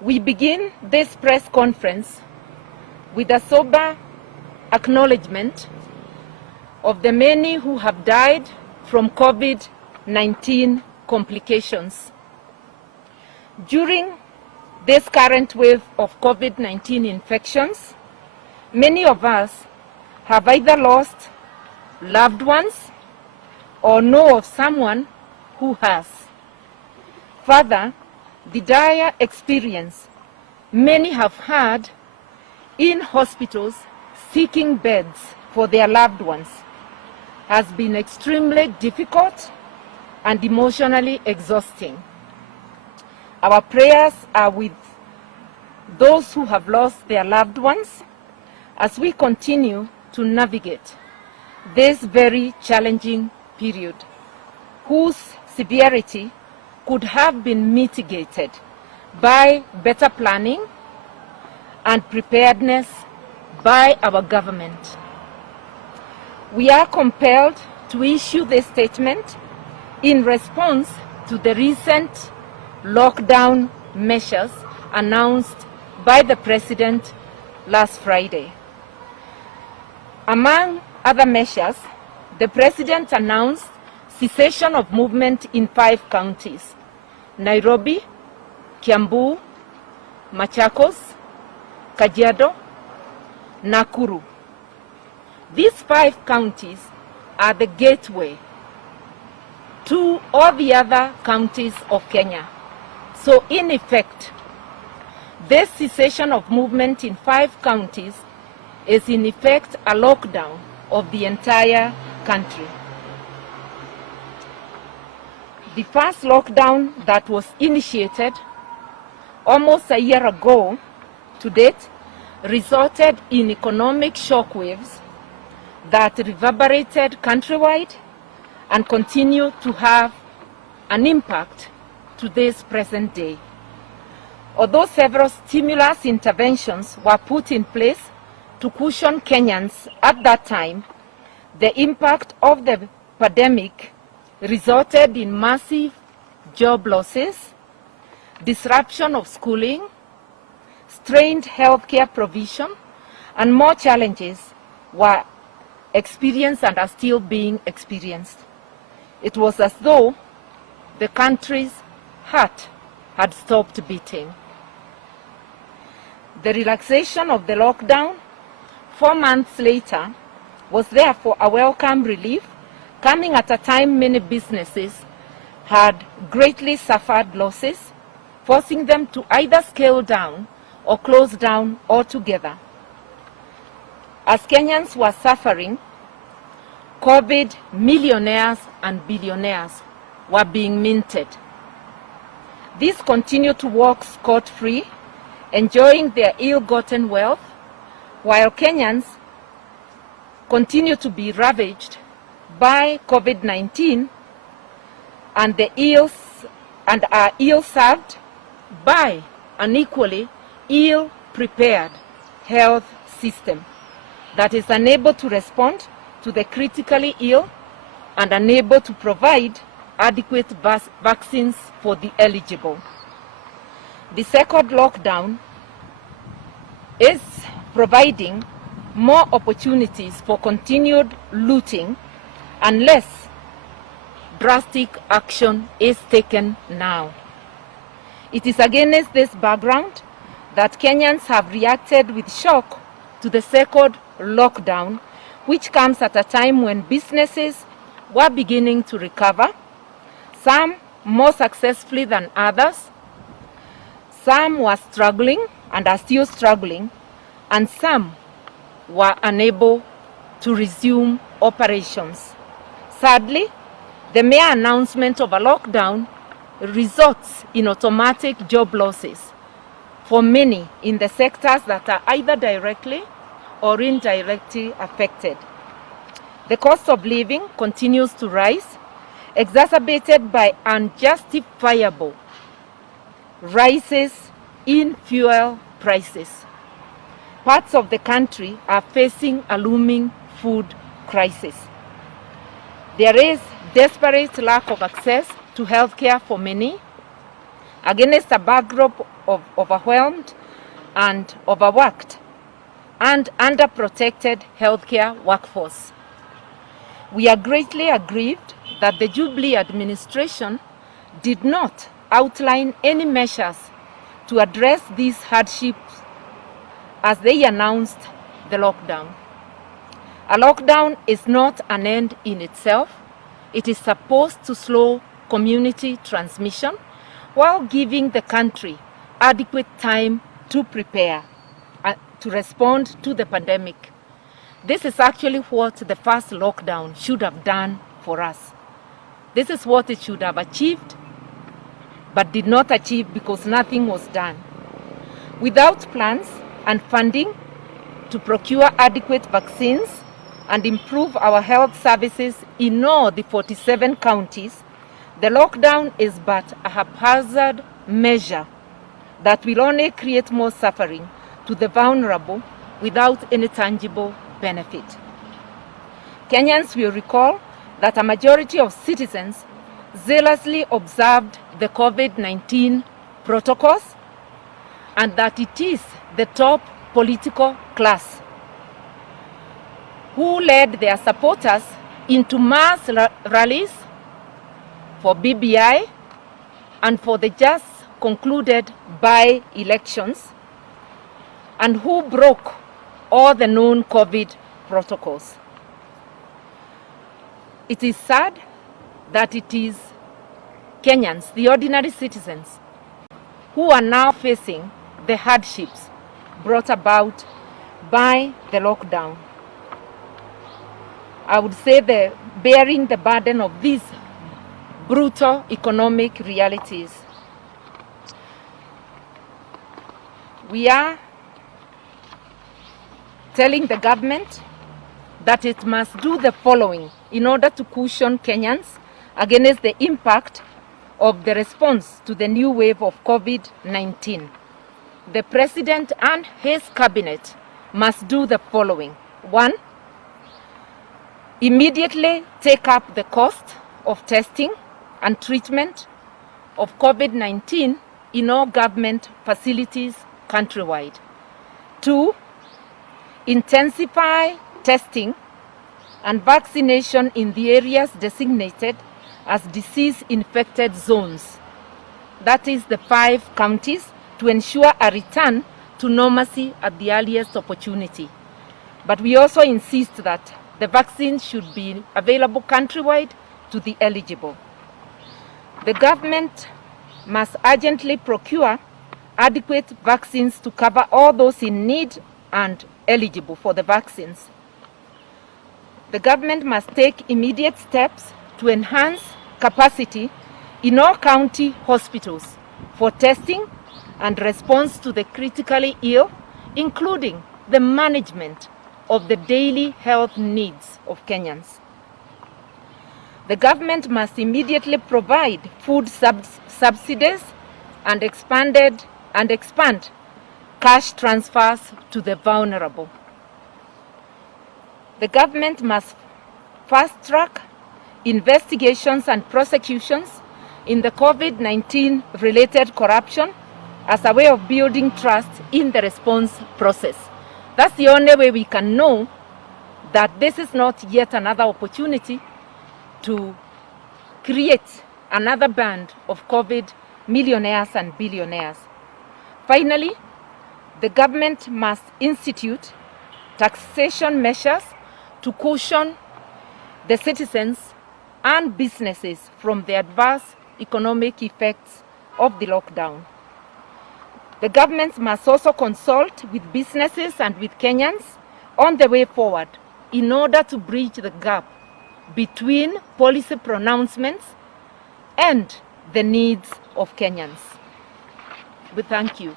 We begin this press conference with a sober acknowledgement of the many who have died from COVID-19 complications. During this current wave of COVID-19 infections, many of us have either lost loved ones or know of someone who has. Further, the dire experience many have had in hospitals seeking beds for their loved ones has been extremely difficult and emotionally exhausting. Our prayers are with those who have lost their loved ones as we continue to navigate this very challenging period, whose severity could have been mitigated by better planning and preparedness by our government. We are compelled to issue this statement in response to the recent lockdown measures announced by the President last Friday. Among other measures, the President announced cessation of movement in 5 counties: Nairobi, Kiambu, Machakos, Kajiado, Nakuru. These 5 counties are the gateway to all the other counties of Kenya. So in effect, this cessation of movement in 5 counties is in effect a lockdown of the entire country. The first lockdown that was initiated almost a year ago to date resulted in economic shockwaves that reverberated countrywide and continue to have an impact to this present day. Although several stimulus interventions were put in place to cushion Kenyans at that time, the impact of the pandemic resulted in massive job losses, disruption of schooling, strained healthcare provision, and more challenges were experienced and are still being experienced. It was as though the country's heart had stopped beating. The relaxation of the lockdown 4 months later was therefore a welcome relief, coming at a time many businesses had greatly suffered losses, forcing them to either scale down or close down altogether. As Kenyans were suffering, COVID millionaires and billionaires were being minted. These continue to walk scot-free, enjoying their ill-gotten wealth, while Kenyans continue to be ravaged by COVID-19 and are ill-served by an equally ill-prepared health system that is unable to respond to the critically ill and unable to provide adequate vaccines for the eligible. The second lockdown is providing more opportunities for continued looting unless drastic action is taken now. It is against this background that Kenyans have reacted with shock to the second lockdown, which comes at a time when businesses were beginning to recover, some more successfully than others, some were struggling and are still struggling, and some were unable to resume operations. Sadly, the mere announcement of a lockdown results in automatic job losses for many in the sectors that are either directly or indirectly affected. The cost of living continues to rise, exacerbated by unjustifiable rises in fuel prices. Parts of the country are facing a looming food crisis. There is desperate lack of access to healthcare for many, against a backdrop overwhelmed and overworked and underprotected healthcare workforce. We are greatly aggrieved that the Jubilee administration did not outline any measures to address these hardships as they announced the lockdown. A lockdown is not an end in itself. It is supposed to slow community transmission while giving the country adequate time to prepare to respond to the pandemic. This is actually what the first lockdown should have done for us. This is what it should have achieved, but did not achieve because nothing was done. Without plans and funding to procure adequate vaccines and improve our health services in all the 47 counties, the lockdown is but a haphazard measure that will only create more suffering to the vulnerable without any tangible benefit. Kenyans will recall that a majority of citizens zealously observed the COVID-19 protocols and that it is the top political class who led their supporters into mass rallies for BBI and for the just concluded by-elections, and who broke all the known COVID protocols. It is sad that it is Kenyans, the ordinary citizens, who are now facing the hardships brought about by the lockdown. I would say they're bearing the burden of these brutal economic realities. We are telling the government that it must do the following in order to cushion Kenyans against the impact of the response to the new wave of COVID-19. The President and his cabinet must do the following. 1, immediately take up the cost of testing and treatment of COVID-19 in all government facilities countrywide. 2, intensify testing and vaccination in the areas designated as disease-infected zones. That is the 5 counties, to ensure a return to normalcy at the earliest opportunity. But we also insist that the vaccine should be available countrywide to the eligible. The government must urgently procure adequate vaccines to cover all those in need and eligible for the vaccines. The government must take immediate steps to enhance capacity in all county hospitals for testing and response to the critically ill, including the management of the daily health needs of Kenyans. The government must immediately provide food subsidies and expand cash transfers to the vulnerable. The government must fast-track investigations and prosecutions in the COVID-19 related corruption as a way of building trust in the response process. That's the only way we can know that this is not yet another opportunity to create another band of COVID millionaires and billionaires. Finally, the government must institute taxation measures to cushion the citizens and businesses from the adverse economic effects of the lockdown. The government must also consult with businesses and with Kenyans on the way forward in order to bridge the gap between policy pronouncements and the needs of Kenyans. We thank you.